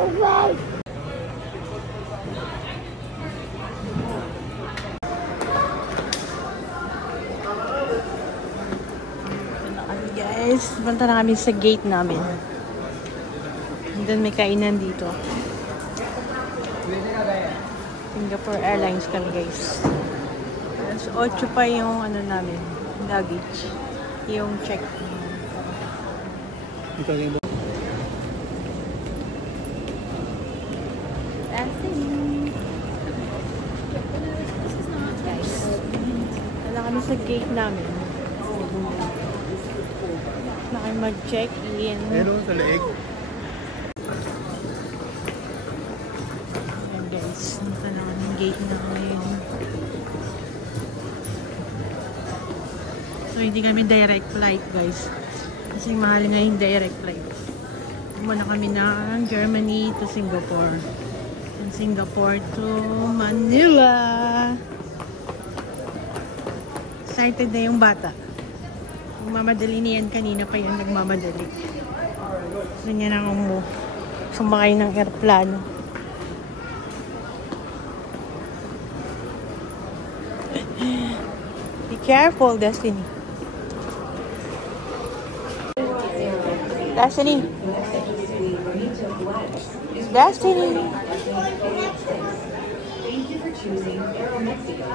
Guys, punta na kami sa gate namin. And then may kainan dito. Singapore Airlines kami, guys. Alas 8 pa yung ano namin, luggage. Yung check. Guys, wala kami sa gate namin. Na kayo mag-check-in. Meron sa leeg. Ayan guys, nasa na kami yung gate namin. So hindi kami direct flight guys. Kasi mahal nga yung direct flight. Muna kami ng Germany to Singapore. And Singapore to Manila. Excited na yung bata. Mamadali niyan, kanina pa yan nagmamadali. Gusto niya nang sumakay ng airplano. Be careful, Destiny. Destiny. Destiny. Thank you for choosing Aeromexico.